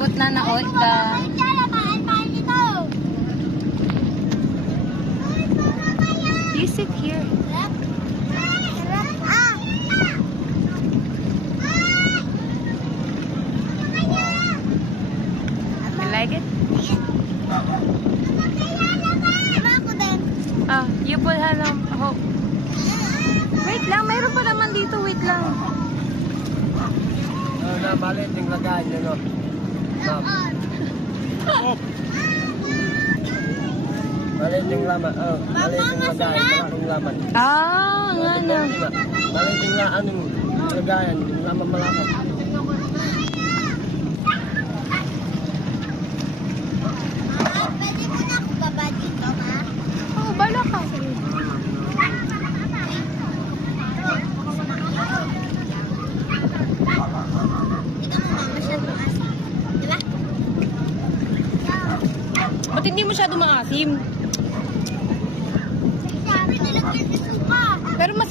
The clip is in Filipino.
Malambot na na oat ka. You sit here. You like it? Ah, you put hello. Oh. Wait lang, mayroon pa naman dito. Wait lang. Na maliit yung lagayan yun, no? Maliit yung laman. Maliit yung lagayan. Malaking laman. Ah, nga na. Maliit yung lagayan. Yung laman malapot. Pwede mo na ako baba dito, ma? Oh, bala ka. Ba't hindi masyado maasim? Sabi nilagyan sa suka. Pero mas